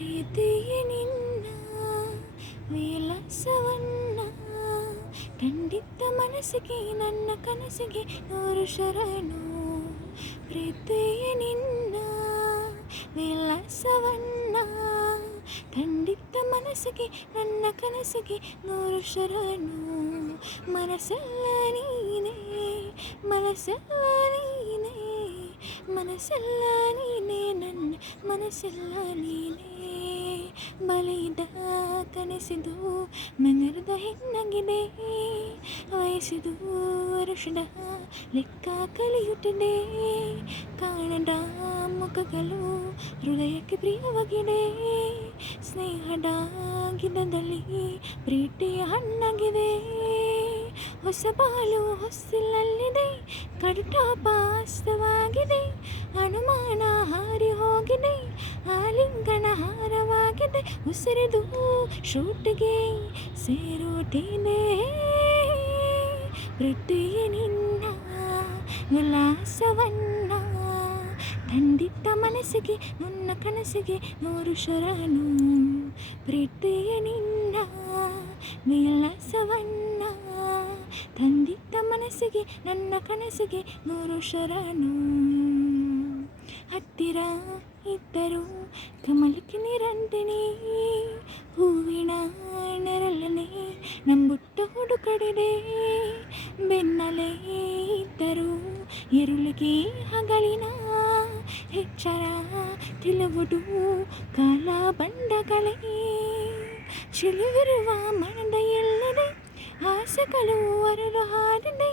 ಪ್ರೀತಿಯೇ ನಿನ್ನ ವಿಲಾಸವನ್ನ ಖಂಡಿತ ಮನಸ್ಸಿಗೆ ನನ್ನ ಕನಸಿಗೆ ನೂರು ಶರಣು. ಪ್ರೀತಿಯೇ ನಿನ್ನ ವಿಲಾಸವನ್ನ ಖಂಡಿತ ಮನಸ್ಸಿಗೆ ನನ್ನ ಕನಸಿಗೆ ನೂರು ಶರಣು. ಮನಸ್ಸೆಲ್ಲ ನೀನೇ, ಮನಸ್ಸೆಲ್ಲ ನೀನೇ, ಮನಸ್ಸೆಲ್ಲ ನೀನೇ, ನನ್ನ ಮನಸ್ಸೆಲ್ಲ ನೀನೇ. ಬಲಿದ ಕನಸಿದು ಮೆಂಗರದ ಹೆಣ್ಣಾಗಿದೆ, ವಯಸ್ಸಿದು ವರುಷದ ಲೆಕ್ಕ ಕಲಿಯುತ್ತಿದೆ. ಕಾಣದ ಮುಖಗಳು ಹೃದಯಕ್ಕೆ ಪ್ರಿಯವಾಗಿದೆ, ಸ್ನೇಹದ ಗಿಡದಲ್ಲಿ ಪ್ರೀತಿಯ ಹಣ್ಣಾಗಿದೆ. ಹೊಸ ಬಾಳು ಹೊಸ್ತಿಲಲ್ಲಿದೆ, ಕಡುಟಾಪ ಅಸ್ತವಾಗಿದೆ, ಅನುಮಾನ ಹಾರಿ ಹೋಗಿದೆ, ಆಲಿಂಗನ ಹಾರವಾಗಿದೆ. ಉಸಿರಿದು ಶೂಟಿಗೆ ಸೇರುತ್ತೇನೆ, ಪ್ರೀತಿಯೇ ನಿನ್ನ ವಿಲಾಸವನ್ನ ಖಂಡಿತ ಮನಸ್ಸಿಗೆ ನನ್ನ ಕನಸಿಗೆ ನೂರು ಶರಣು. ಪ್ರೀತಿಯೇ ನಿನ್ನ ವಿಲಾಸವನ್ನ ಖಂಡಿತ ಮನಸ್ಸಿಗೆ ನನ್ನ ಕನಸಿಗೆ ನೂರು ಶರಣು. ಹತ್ತಿರ ಇದ್ದರು ಕಮಲಕ್ಕೆ ನಿರಂದಿನಿ, ಹೂವಿನ ನೆರಳನೆ ನಂಬುಟ್ಟ ಹುಡುಕಡಿದೆ. ಬೆನ್ನಲೇ ಇದ್ದರು ഇരുളിಗೆ ಹಗಲಿನ ಎಚ್ಚರ ತಿಳಿಯುವುದು ಕಾಲ ಬಂದಗಳೇ. ಚಿಲುವಿರುವ ಮನದ ಎಲ್ಲೆಡೆ ಆಸೆಗಳು ಹೊರಲು ಹಾರಿದೆ,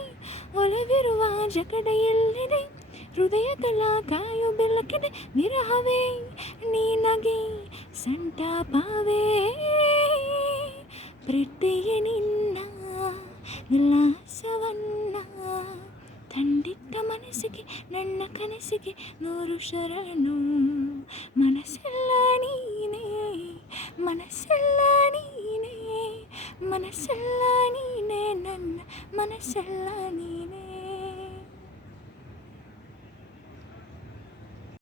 ಒಲವಿರುವ ಜಗದ ಎಲ್ಲಿದೆ ಹೃದಯಗಳ ಕಾಯು ಬೆಳಕಿದೆ. ವಿರಹವೇ ನಿನಗೆ ಸಂತಾಪವೇ, ಪ್ರೀತಿಯೇ ನಿನ್ನ ವಿಲಾಸವನ್ನ ಖಂಡಿತ ಮನಸ್ಸಿಗೆ ನನ್ನ ಕನಸಿಗೆ ನೂರು ಶರಣು. ಮನಸ್ಸೆಲ್ಲ ನೀನೇ, ಮನಸ್ಸೆಲ್ಲ ನೀನೇ, ಮನಸ್ಸೆಲ್ಲ ನೀನೇ, ನನ್ನ ಮನಸ್ಸೆಲ್ಲ ನೀನೇ.